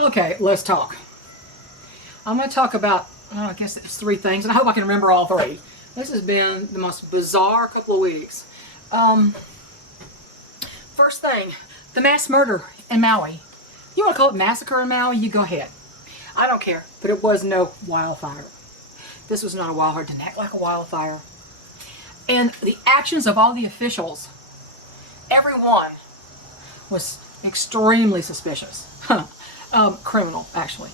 Okay, let's talk. I'm going to talk about, I guess it's 3 things, and I hope I can remember all 3. This has been the most bizarre couple of weeks. First thing, the mass murder in Maui. You want to call it massacre in Maui? You go ahead. I don't care, but it was no wildfire. This was not a wildfire. It didn't act like a wildfire. And the actions of all the officials, everyone, was extremely suspicious. Criminal, actually.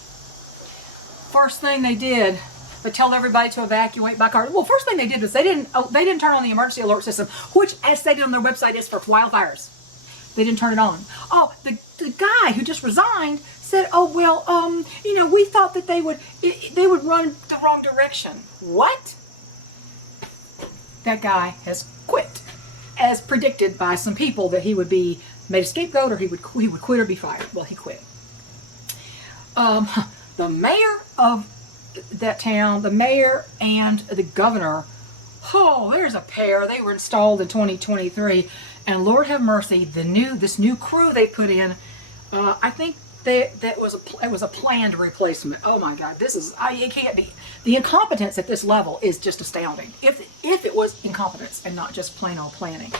First thing they did, they told everybody to evacuate by car. Well, first thing they did was they didn't turn on the emergency alert system, which, as stated on their website, is for wildfires. They didn't turn it on. Oh, the guy who just resigned said, "Oh well, we thought that they would run the wrong direction." What? That guy has quit, as predicted by some people that he would be made a scapegoat or he would quit or be fired. Well, he quit. The mayor of that town, the mayor and the governor, oh, there's a pair. They were installed in 2023, and Lord have mercy, this new crew they put in. I think it was a planned replacement. Oh my God, it can't be. The incompetence at this level is just astounding. If it was incompetence and not just plain old planning.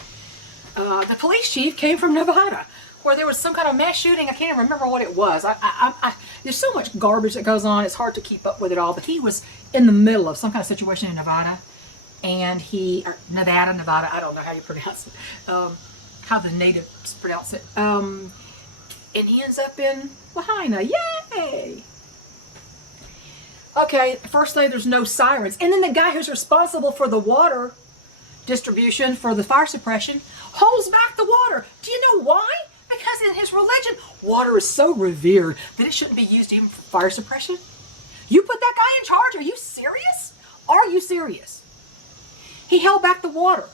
The police chief came from Nevada, where there was some kind of mass shooting. I can't even remember what it was. There's so much garbage that goes on. It's hard to keep up with it all. But he was in the middle of some kind of situation in Nevada, and Nevada. I don't know how you pronounce it. How the natives pronounce it. And he ends up in Lahaina. Yay! Okay, first thing, there's no sirens. And then the guy who's responsible for the water distribution, for the fire suppression, holds back the water. Do you know why? Because in his religion, water is so revered that it shouldn't be used even for fire suppression. You put that guy in charge? Are you serious? Are you serious? He held back the water.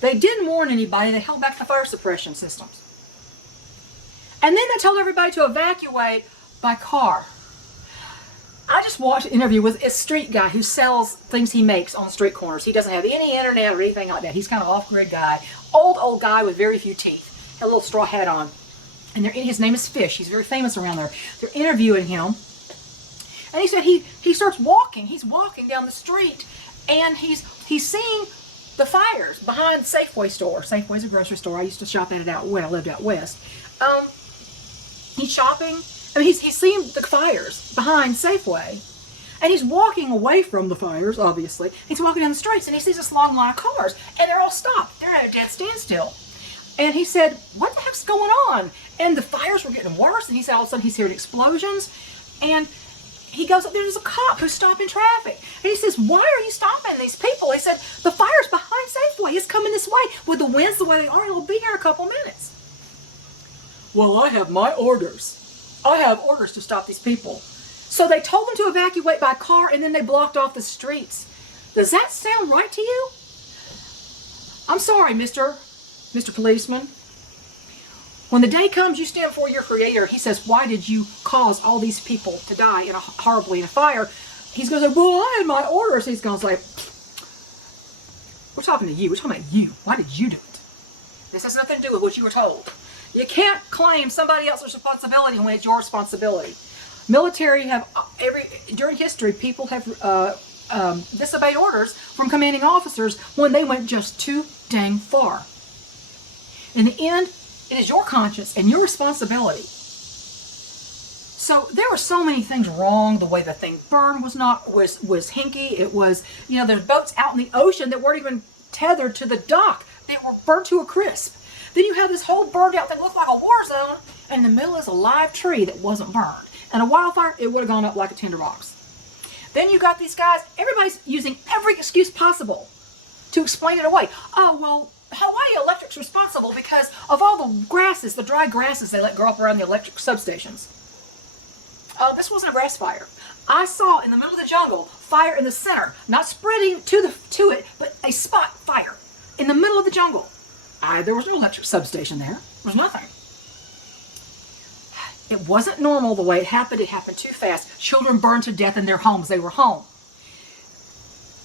They didn't warn anybody. They held back the fire suppression systems. And then they told everybody to evacuate by car. I just watched an interview with a street guy who sells things he makes on street corners. He doesn't have any internet or anything like that. He's kind of off-grid guy. Old guy with very few teeth. Had a little straw hat on. And his name is Fish. He's very famous around there. They're interviewing him. And he said he starts walking. He's walking down the street. And he's seeing the fires behind Safeway store. Safeway's a grocery store. I used to shop at it out when I lived out west. He's shopping. I mean, he's seeing the fires behind Safeway, and he's walking away from the fires, obviously. He's walking down the streets, and he sees this long line of cars, and they're all stopped. They're at a dead standstill. And he said, "What the heck's going on?" And the fires were getting worse, and he said all of a sudden he's hearing explosions, and he goes up there, there's a cop who's stopping traffic. And he says, "Why are you stopping these people?" He said, "The fire's behind Safeway. It's coming this way. With the winds the way they are, it'll be here in a couple minutes." "Well, I have my orders. I have orders to stop these people." So they told them to evacuate by car, and then they blocked off the streets. Does that sound right to you? I'm sorry, Mr. Policeman. When the day comes you stand before your Creator, He says, "Why did you cause all these people to die horribly in a fire?" He's going to say, "Well, I had my orders." He's going to say, "We're talking to you. We're talking about you. Why did you do it? This has nothing to do with what you were told." You can't claim somebody else's responsibility when it's your responsibility. Military during history, people have disobeyed orders from commanding officers when they went just too dang far. In the end, it is your conscience and your responsibility. So there were so many things wrong. The way the thing burned was hinky. It was, there's boats out in the ocean that weren't even tethered to the dock. They were burnt to a crisp. Then you have this whole burned out thing that looked like a war zone, and in the middle is a live tree that wasn't burned. And a wildfire, it would have gone up like a tinderbox. Then you got these guys, everybody's using every excuse possible to explain it away. "Oh, well, Hawaii Electric's responsible because of all the grasses, the dry grasses they let grow up around the electric substations." This wasn't a grass fire. I saw in the middle of the jungle, fire in the center, not spreading to it, but a spot fire in the middle of the jungle. There was no electric substation there. There was nothing. It wasn't normal the way it happened. It happened too fast. Children burned to death in their homes. They were home.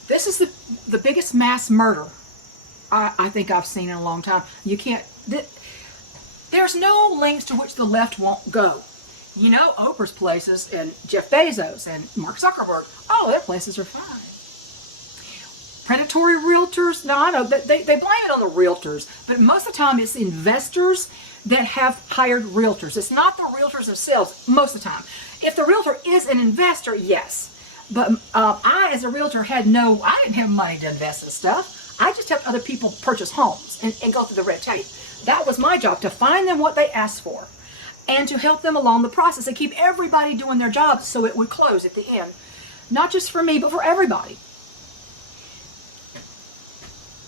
This is the biggest mass murder I think I've seen in a long time. You can't... There's no lengths to which the left won't go. You know, Oprah's places and Jeff Bezos and Mark Zuckerberg, all their places are fine. Predatory realtors, now I know that they blame it on the realtors, but most of the time it's investors that have hired realtors. It's not the realtors themselves most of the time. If the realtor is an investor, yes. But I, as a realtor, I didn't have money to invest in stuff. I just helped other people purchase homes and go through the red tape. That was my job, to find them what they asked for and to help them along the process and keep everybody doing their jobs so it would close at the end. Not just for me, but for everybody.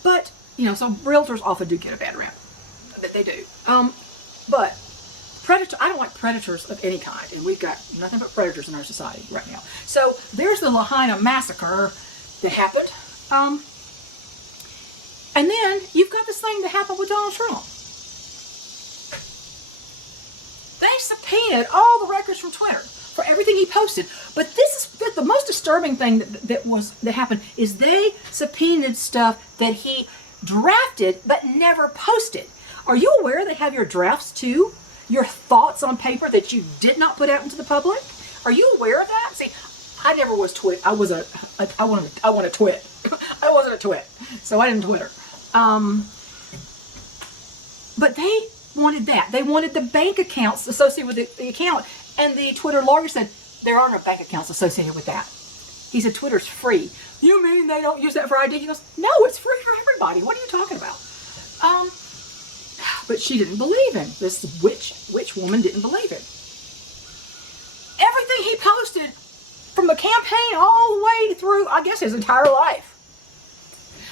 But, you know, so realtors often do get a bad rap. That they do. But I don't like predators of any kind, and we've got nothing but predators in our society right now. So there's the Lahaina massacre that happened. And then you've got this thing that happened with Donald Trump. They subpoenaed all the records from Twitter for everything he posted. But this is the most disturbing thing that happened is they subpoenaed stuff that he drafted but never posted. Are you aware they have your drafts too? Your thoughts on paper that you did not put out into the public? Are you aware of that? See, I never was twit. I want to twit. I wasn't a twit, so I didn't Twitter. But they wanted that. They wanted the bank accounts associated with the account, and the Twitter lawyer said there are no bank accounts associated with that. He said Twitter's free. You mean they don't use that for ID? He goes, no, it's free for everybody. What are you talking about? But she didn't believe him. This witch woman didn't believe him. Everything he posted from the campaign all the way through, I guess, his entire life.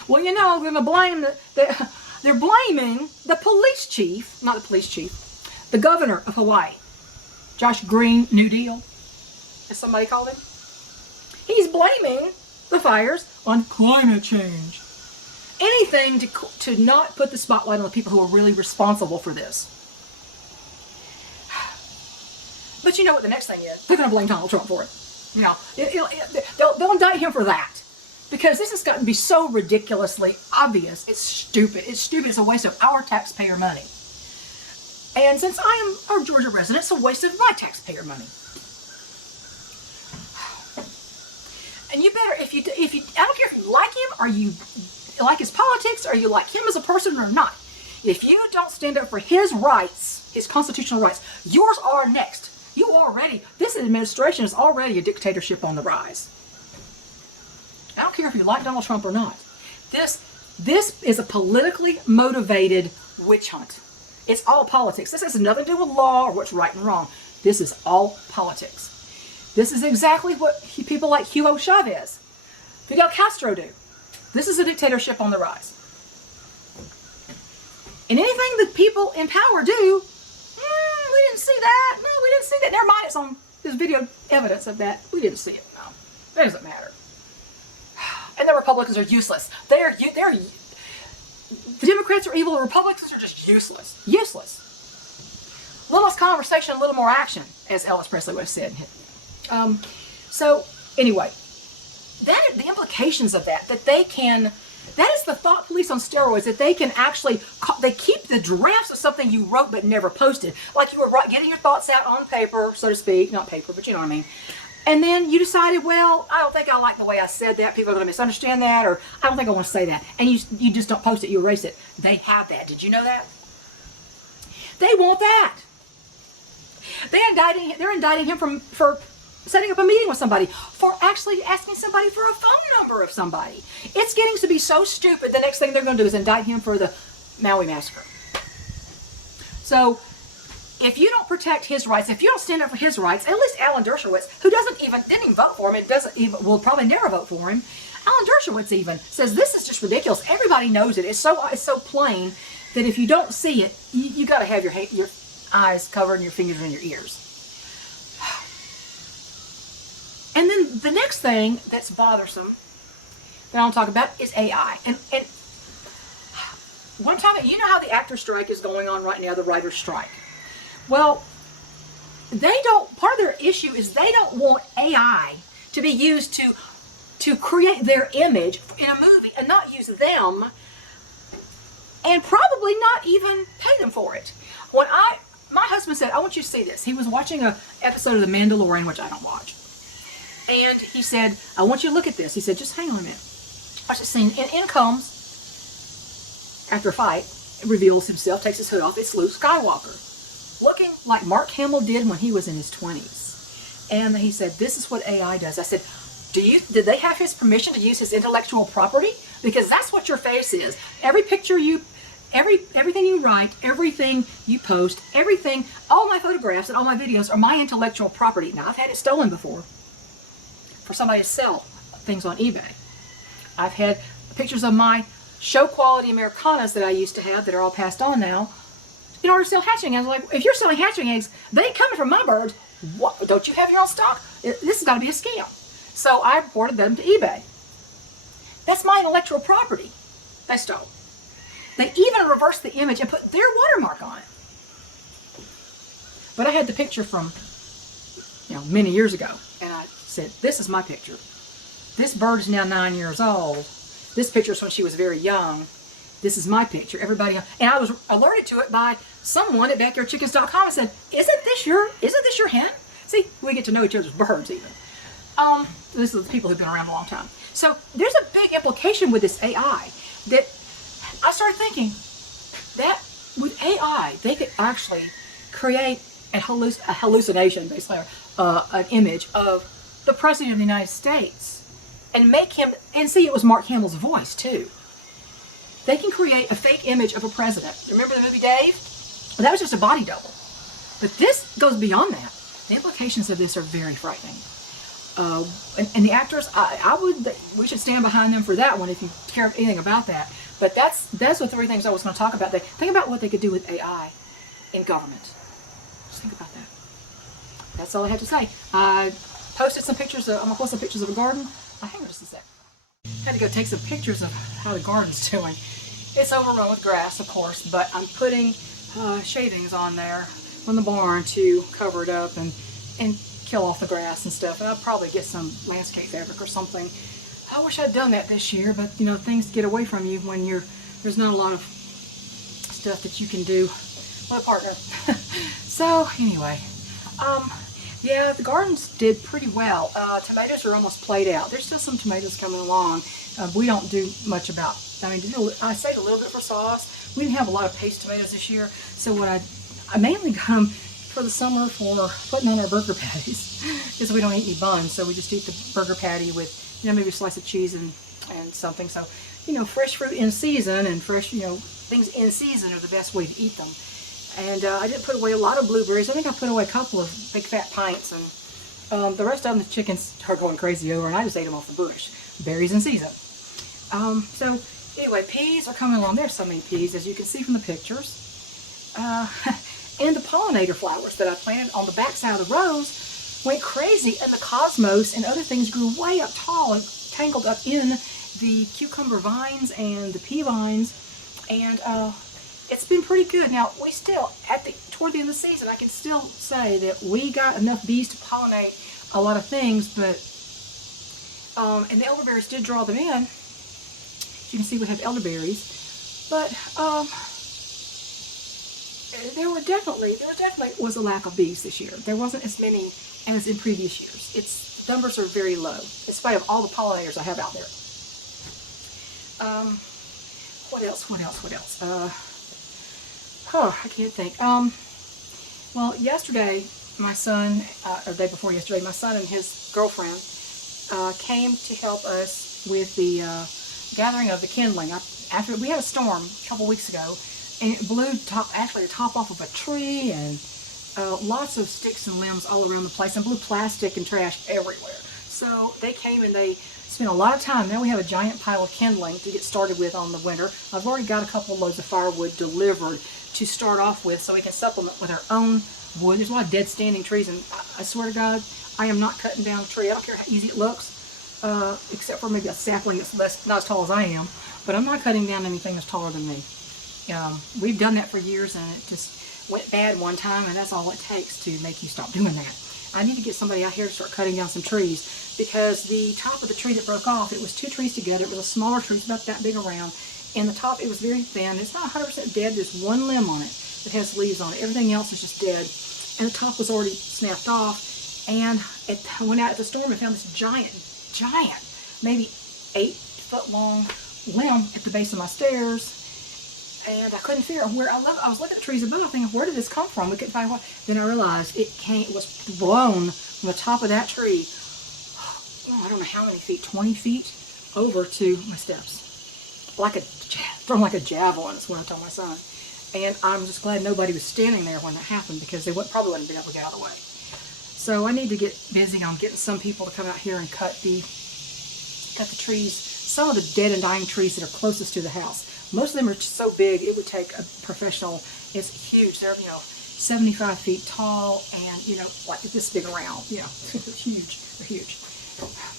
Well, you know, they're going to blame they're blaming the police chief, not the police chief, the governor of Hawaii, Josh Green, New Deal, as somebody called him. He's blaming the fires on climate change. Anything to not put the spotlight on the people who are really responsible for this. But you know what the next thing is? They're going to blame Donald Trump for it. You know, they'll indict him for that. Because this has gotten to be so ridiculously obvious. It's stupid. It's stupid. It's a waste of our taxpayer money. And since I am a Georgia resident, it's a waste of my taxpayer money. And you better, if you, I don't care if you like him or you like his politics or you like him as a person or not. If you don't stand up for his rights, his constitutional rights, yours are next. This administration is already a dictatorship on the rise. I don't care if you like Donald Trump or not. This is a politically motivated witch hunt. It's all politics. This has nothing to do with law or what's right and wrong. This is all politics. This is exactly what people like Hugo Chavez, Fidel Castro do. This is a dictatorship on the rise. And anything that people in power do, we didn't see that. No, we didn't see that. Never mind, it's on this video evidence of that. We didn't see it. No, that doesn't matter. And the Republicans are useless. The Democrats are evil. The Republicans are just useless. Useless. A little less conversation, a little more action, as Elvis Presley would have said. So anyway, the implications of that is the thought police on steroids, that they can actually, they keep the drafts of something you wrote but never posted. Like you were getting your thoughts out on paper, so to speak. Not paper, but you know what I mean. And then you decided, well, I don't think I like the way I said that. People are going to misunderstand that, or I don't think I want to say that. And you just don't post it. You erase it. They have that. Did you know that? They want that. They're indicting him for setting up a meeting with somebody, for actually asking somebody for a phone number of somebody. It's getting to be so stupid, the next thing they're going to do is indict him for the Maui massacre. So, if you don't protect his rights, if you don't stand up for his rights, at least Alan Dershowitz, who didn't even vote for him, will probably never vote for him. Alan Dershowitz even says this is just ridiculous. Everybody knows it. It's so plain that if you don't see it, you got to have your eyes covered and your fingers in your ears. And then the next thing that's bothersome that I want to talk about is AI. And one time, you know how the actor strike is going on right now, the writer's strike. Well, part of their issue is they don't want AI to be used to create their image in a movie and not use them and probably not even pay them for it. my husband said, I want you to see this. He was watching an episode of The Mandalorian, which I don't watch. And he said, I want you to look at this. He said, just hang on a minute. Watch this scene. And in comes, after a fight, reveals himself, takes his hood off. It's Luke Skywalker, looking like Mark Hamill did when he was in his 20s. And he said, this is what AI does. I said, did they have his permission to use his intellectual property? Because that's what your face is. Every picture everything you write, everything you post, everything, all my photographs and all my videos are my intellectual property. Now, I've had it stolen before for somebody to sell things on eBay. I've had pictures of my show quality Americanas that I used to have that are all passed on now in order to sell hatching eggs. Like, if you're selling hatching eggs, they ain't coming from my birds. What, don't you have your own stock? This has got to be a scam. So I reported them to eBay. That's my intellectual property they stole. They even reversed the image and put their watermark on it. But I had the picture from, many years ago. And I said, this is my picture. This bird is now 9 years old. This picture is when she was very young. This is my picture. Everybody, and I was alerted to it by someone at backyardchickens.com and said, isn't this your hen? See, we get to know each other's birds even. This is the people who've been around a long time. So there's a big implication with this AI that I started thinking that with AI, they could actually create a hallucination, basically, an image of the President of the United States and make him, and see, it was Mark Hamill's voice too. They can create a fake image of a president. Remember the movie Dave? Well, that was just a body double. But this goes beyond that. The implications of this are very frightening. And the actors, we should stand behind them for that one if you care anything about that. But that's the three things I was going to talk about. Think about what they could do with AI in government. Just think about that. That's all I have to say. I posted some pictures. I'm going to post some pictures of a garden. Hang on just a sec. Had to go take some pictures of how the garden's doing. It's overrun with grass, of course, but I'm putting shavings on there from the barn to cover it up and kill off the grass and stuff. And I'll probably get some landscape fabric or something. I wish I'd done that this year, but things get away from you when there's not a lot of stuff that you can do with a partner. So anyway, yeah, the gardens did pretty well. Tomatoes are almost played out. There's still some tomatoes coming along. We don't do much about, I saved a little bit for sauce. We didn't have a lot of paste tomatoes this year, so what I mainly got them for the summer for putting on our burger patties, because we don't eat any buns, so we just eat the burger patty with, maybe a slice of cheese and something. So, fresh fruit in season and fresh, things in season are the best way to eat them. And I didn't put away a lot of blueberries. I think I put away a couple of big fat pints, and the rest of them the chickens are going crazy over, and I just ate them off the bush. Berries in season. So anyway, peas are coming along. There's so many peas, as you can see from the pictures. And the pollinator flowers that I planted on the back side of the rows went crazy, and the cosmos and other things grew way up tall and tangled up in the cucumber vines and the pea vines, and it's been pretty good. Now, we still, toward the end of the season, I can still say that we got enough bees to pollinate a lot of things, but, and the elderberries did draw them in. As you can see, we have elderberries, but, there definitely was a lack of bees this year. There wasn't as many as in previous years. Its numbers are very low, in spite of all the pollinators I have out there. What else? I can't think. Well, yesterday, my son, or the day before yesterday, my son and his girlfriend came to help us with the gathering of the kindling. After we had a storm a couple weeks ago, and it blew actually the top off of a tree, and lots of sticks and limbs all around the place, and blew plastic and trash everywhere. So they came and they spent a lot of time. Now we have a giant pile of kindling to get started with on the winter. I've already got a couple of loads of firewood delivered to start off with, so we can supplement with our own wood. There's a lot of dead standing trees, and I swear to God, I am not cutting down a tree. I don't care how easy it looks, except for maybe a sapling that's not as tall as I am, but I'm not cutting down anything that's taller than me. We've done that for years, and it just went bad one time, and that's all it takes to make you stop doing that. I need to get somebody out here to start cutting down some trees, because the top of the tree that broke off, it was two trees together. It was a smaller tree, it's about that big around, and the top, it was very thin. It's not 100% dead, there's one limb on it, that has leaves on it. Everything else is just dead. And the top was already snapped off. And I went out at the storm and found this giant, maybe 8-foot long limb at the base of my stairs. And I couldn't figure out where. I was looking at the trees above, thinking, where did this come from? We couldn't find what. Then I realized it was blown from the top of that tree. Oh, I don't know how many feet, 20 feet over to my steps, thrown like a javelin. Is what I told my son. And I'm just glad nobody was standing there when that happened, because they probably wouldn't be able to get out of the way. So I need to get busy on getting some people to come out here and cut the trees. Some of the dead and dying trees that are closest to the house. Most of them are so big, it would take a professional. It's huge. They're, 75 feet tall and, like this big around. They're huge. They're huge.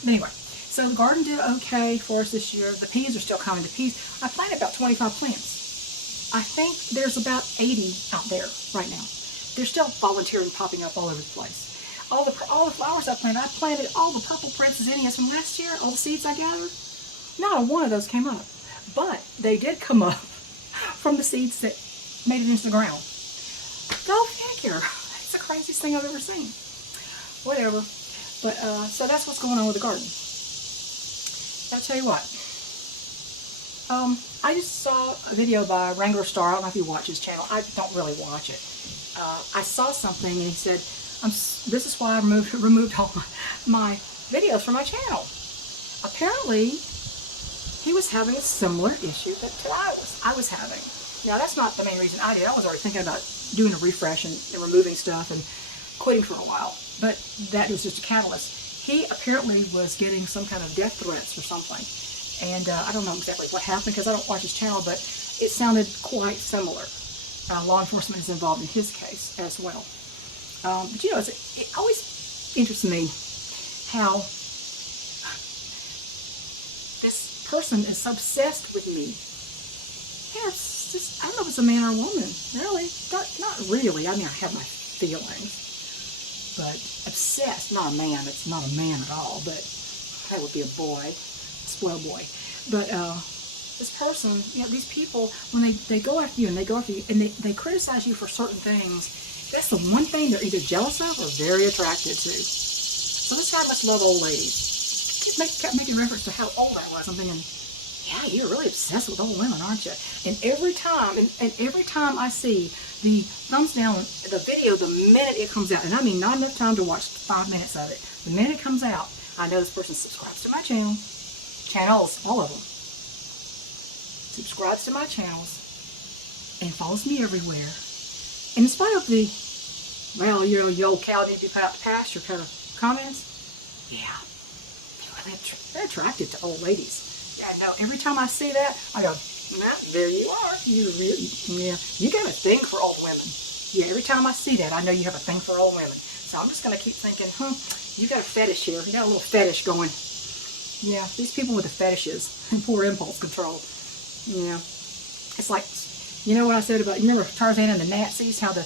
Anyway, so the garden did okay for us this year. The peas are still coming. The peas, I planted about 25 plants. I think there's about 80 out there right now. They're still volunteering, popping up all over the place. All the flowers I planted all the purple princess zinnias from last year, all the seeds I gathered. Not a one of those came up. But they did come up from the seeds that made it into the ground. Go figure. It's the craziest thing I've ever seen. Whatever. But, so that's what's going on with the garden. I'll tell you what. I just saw a video by Wrangler Star. I don't know if you watch his channel. I don't really watch it. I saw something and he said, this is why I removed all my videos from my channel. Apparently, he was having a similar issue that I was having. Now, that's not the main reason I did. I was already thinking about doing a refresh and removing stuff and quitting for a while. But that was just a catalyst. He apparently was getting some kind of death threats or something. And I don't know exactly what happened because I don't watch his channel, but it sounded quite similar. Law enforcement is involved in his case as well. But it always interests me how this person is obsessed with me. Yeah, it's just, I don't know if it's a man or a woman, really. Not really. I mean, I have my feelings. But obsessed, not a man. It's not a man at all, but that would be a boy, a spoiled boy. But this person, these people, when they go after you and they criticize you for certain things, that's the one thing they're either jealous of or very attracted to. So this guy must love old ladies. Kept making reference to how old I was. I'm thinking, yeah, you're really obsessed with old women, aren't you? And every time I see the thumbs down, the video, the minute it comes out, and I mean not enough time to watch 5 minutes of it, the minute it comes out, I know this person subscribes to my channels, all of them, subscribes to my channels, and follows me everywhere. And in spite of the, well, you old cow need to be put out to pasture kind of comments, yeah, they're attracted to old ladies. Yeah, no, every time I see that, I go, nah, there you are. You got a thing for old women. Yeah, every time I see that, I know you have a thing for old women. So I'm just going to keep thinking, you got a fetish here. You got a little fetish going. Yeah, these people with the fetishes and poor impulse control. Yeah, it's like, you know what I said about, you remember Tarzan and the Nazis, how the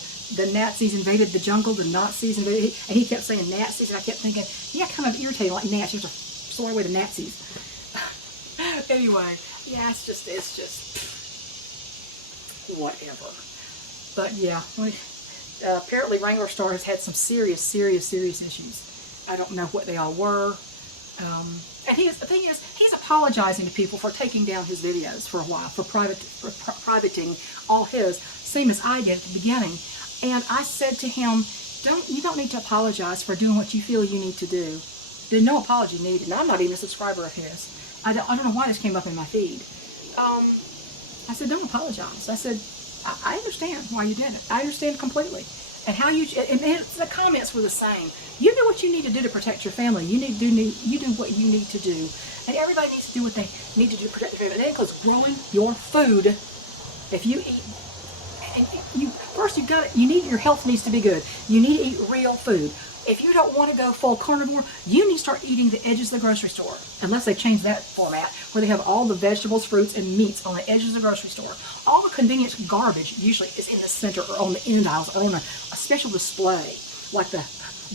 Nazis invaded the jungle, the Nazis invaded, and he kept saying Nazis, and I kept thinking, yeah, kind of irritating, like Nazis, are sort of way the Nazis. Anyway, yeah, it's just, whatever. But yeah, apparently Wrangler Star has had some serious issues. I don't know what they all were. And the thing is, he's apologizing to people for taking down his videos for a while, for privating all his, same as I did at the beginning. And I said to him, you don't need to apologize for doing what you feel you need to do. There's no apology needed. And I'm not even a subscriber of his. I don't know why this came up in my feed. I said, don't apologize. I said, I understand why you did it. I understand completely. And how and the comments were the same. You do what you need to do to protect your family. You do what you need to do. And everybody needs to do what they need to do to protect their family. And that includes growing your food. If you eat, and your health needs to be good. You need to eat real food. If you don't want to go full carnivore, you need to start eating the edges of the grocery store. Unless they change that format, where they have all the vegetables, fruits, and meats on the edges of the grocery store. All the convenience garbage usually is in the center or on the end aisles or on a special display, like the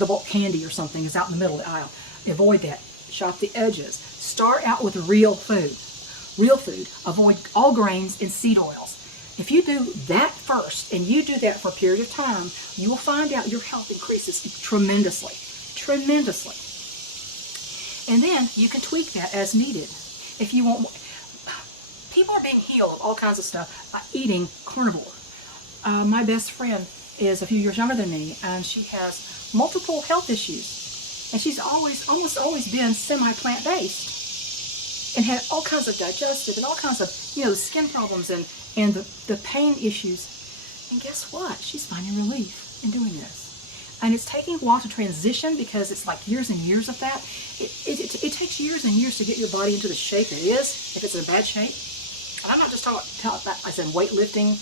bulk candy or something is out in the middle of the aisle. Avoid that. Shop the edges. Start out with real food. Real food. Avoid all grains and seed oils. If you do that first, and you do that for a period of time, you will find out your health increases tremendously. Tremendously. And then you can tweak that as needed. If you want, people are being healed of all kinds of stuff by eating carnivore. My best friend is a few years younger than me, and she has multiple health issues. And she's almost always been semi-plant-based and had all kinds of digestive and all kinds of, skin problems and the pain issues. And guess what? She's finding relief in doing this. And it's taking a while to transition because it's like years and years of that. It takes years and years to get your body into the shape it is, if it's in a bad shape. And I'm not just talking about as in weightlifting,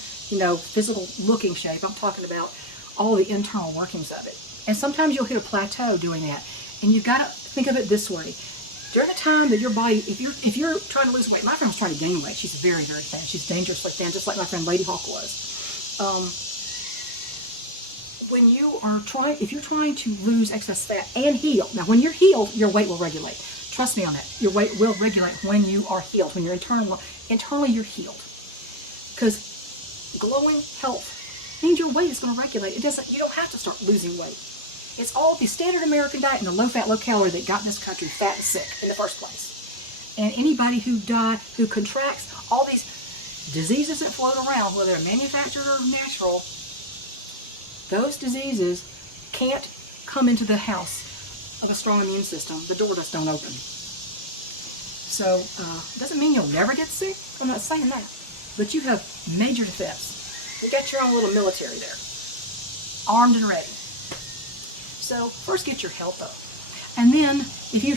physical looking shape. I'm talking about all the internal workings of it. And sometimes you'll hit a plateau doing that. And you've got to think of it this way. During the time that your body, if you're trying to lose weight, my friend was trying to gain weight. She's very, very thin. She's dangerously thin, just like my friend Lady Hawk was. If you're trying to lose excess fat and heal, now when you're healed, your weight will regulate. Trust me on that. Your weight will regulate when you are healed, when you're internally you're healed. Because glowing health means your weight is going to regulate. You don't have to start losing weight. It's all the standard American diet and the low-fat, low-calorie that got this country fat and sick in the first place. And anybody who contracts all these diseases that float around, whether they're manufactured or natural, those diseases can't come into the house of a strong immune system. The door just don't open. So, it doesn't mean you'll never get sick. I'm not saying that. But you have major defense. You got your own little military there, armed and ready. So first get your health up. And then if you're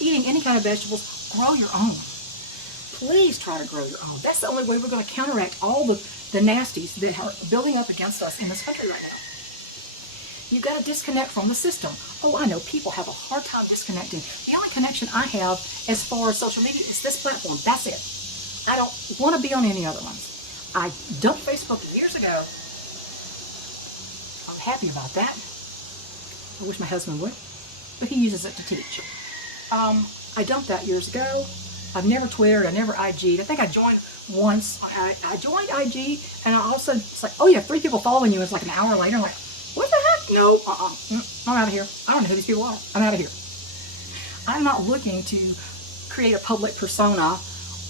eating any kind of vegetables, grow your own. Please try to grow your own. That's the only way we're going to counteract all the nasties that are building up against us in this country right now. You've got to disconnect from the system. Oh, I know people have a hard time disconnecting. The only connection I have as far as social media is this platform. That's it. I don't want to be on any other ones. I dumped Facebook years ago. I'm happy about that. I wish my husband would, but he uses it to teach. I dumped that years ago. I've never Twittered, I never IG'd. I think I joined once. I joined IG, and I also, it's like, oh, you have 3 people following you. It's like an hour later, I'm like, what the heck? No, I'm out of here. I don't know who these people are. I'm out of here. I'm not looking to create a public persona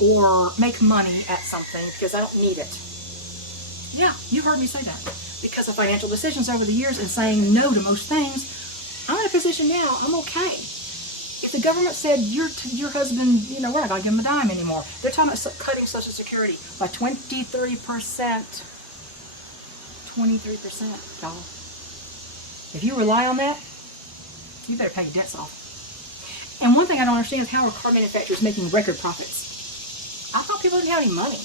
or make money at something because I don't need it. Yeah, you heard me say that. Because of financial decisions over the years and saying no to most things, I'm in a position now, I'm okay. If the government said, your husband, we're not going to give him a dime anymore. They're talking about cutting Social Security by 23%. 23%, y'all. If you rely on that, you better pay your debts off. And one thing I don't understand is how are car manufacturers making record profits? I thought people didn't have any money.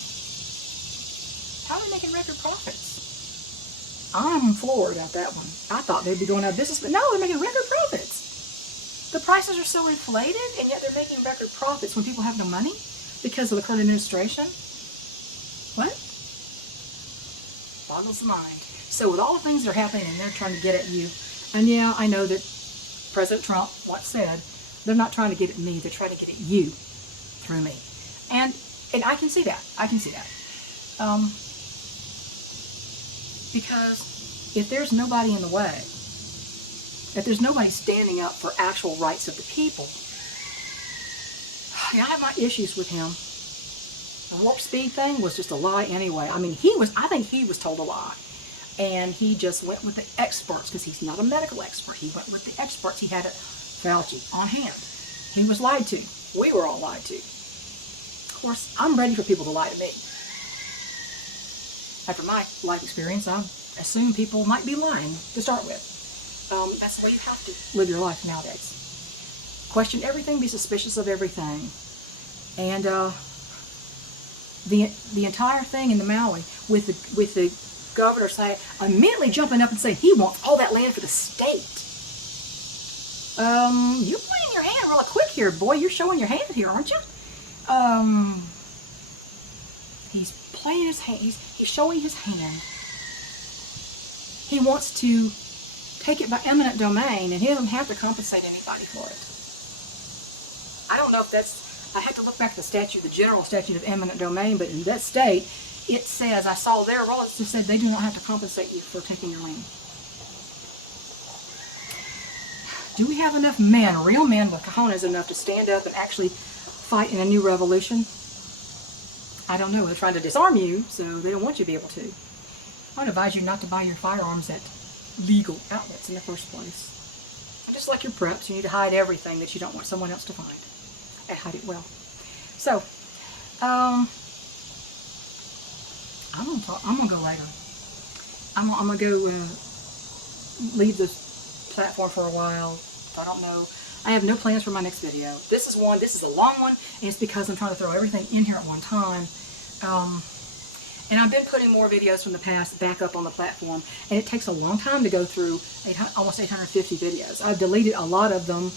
How are they making record profits? I'm floored about that one. I thought they'd be going out of business, but no, they're making record profits. The prices are so inflated, and yet they're making record profits when people have no money because of the current administration. What? Boggles the mind. So with all the things that are happening and they're trying to get at you, and yeah, I know that President Trump once said, they're not trying to get at me, they're trying to get at you through me. And I can see that. I can see that. Because if there's nobody in the way, if there's nobody standing up for actual rights of the people, I have my issues with him. The warp speed thing was just a lie anyway. I mean, I think he was told a lie. And he just went with the experts because he's not a medical expert. He went with the experts. He had Fauci on hand. He was lied to. We were all lied to. Of course, I'm ready for people to lie to me. After my life experience, I assume people might be lying to start with. That's the way you have to live your life nowadays. Question everything, be suspicious of everything. And the entire thing in the Maui with the governor immediately jumping up and saying he wants all that land for the state. You're playing your hand real quick here, boy. You're showing your hand here, aren't you? He's playing his hand. He's showing his hand. He wants to take it by eminent domain, and he doesn't have to compensate anybody for it. I don't know if that's, I had to look back at the general statute of eminent domain, but in that state, it says, I saw their role, it just said they do not have to compensate you for taking your lien. Do we have enough men, real men with cojones enough to stand up and actually fight in a new revolution? I don't know. They're trying to disarm you, so they don't want you to be able to. I would advise you not to buy your firearms at legal outlets in the first place. And just like your preps, you need to hide everything that you don't want someone else to find. And hide it well. So, I'm gonna go later. I'm gonna go leave this platform for a while. I don't know. I have no plans for my next video. This is a long one, and it's because I'm trying to throw everything in here at one time. And I've been putting more videos from the past back up on the platform, and it takes a long time to go through almost 850 videos. I've deleted a lot of them,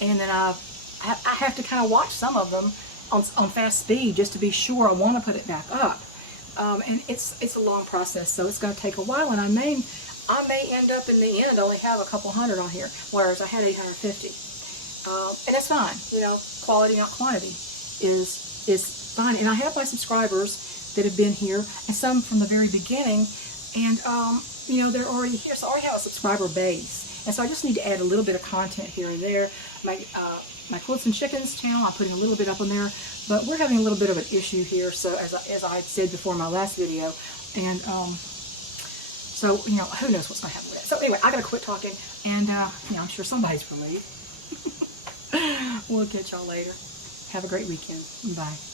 and then I have to kind of watch some of them on fast speed just to be sure I want to put it back up. And it's a long process, so it's going to take a while, and I may end up in the end only have a couple hundred on here, whereas I had 850. And that's fine. You know, quality not quantity is fine. And I have my subscribers that have been here, and some from the very beginning, and you know, they're already here, so I already have a subscriber base. And so I just need to add a little bit of content here and there. My Quilts and Chickens channel, I'm putting a little bit up on there, but we're having a little bit of an issue here, so as I had said before in my last video, and so, you know, who knows what's going to happen with that. So anyway, I got to quit talking, and you know, I'm sure somebody's relieved. We'll catch y'all later. Have a great weekend. Bye.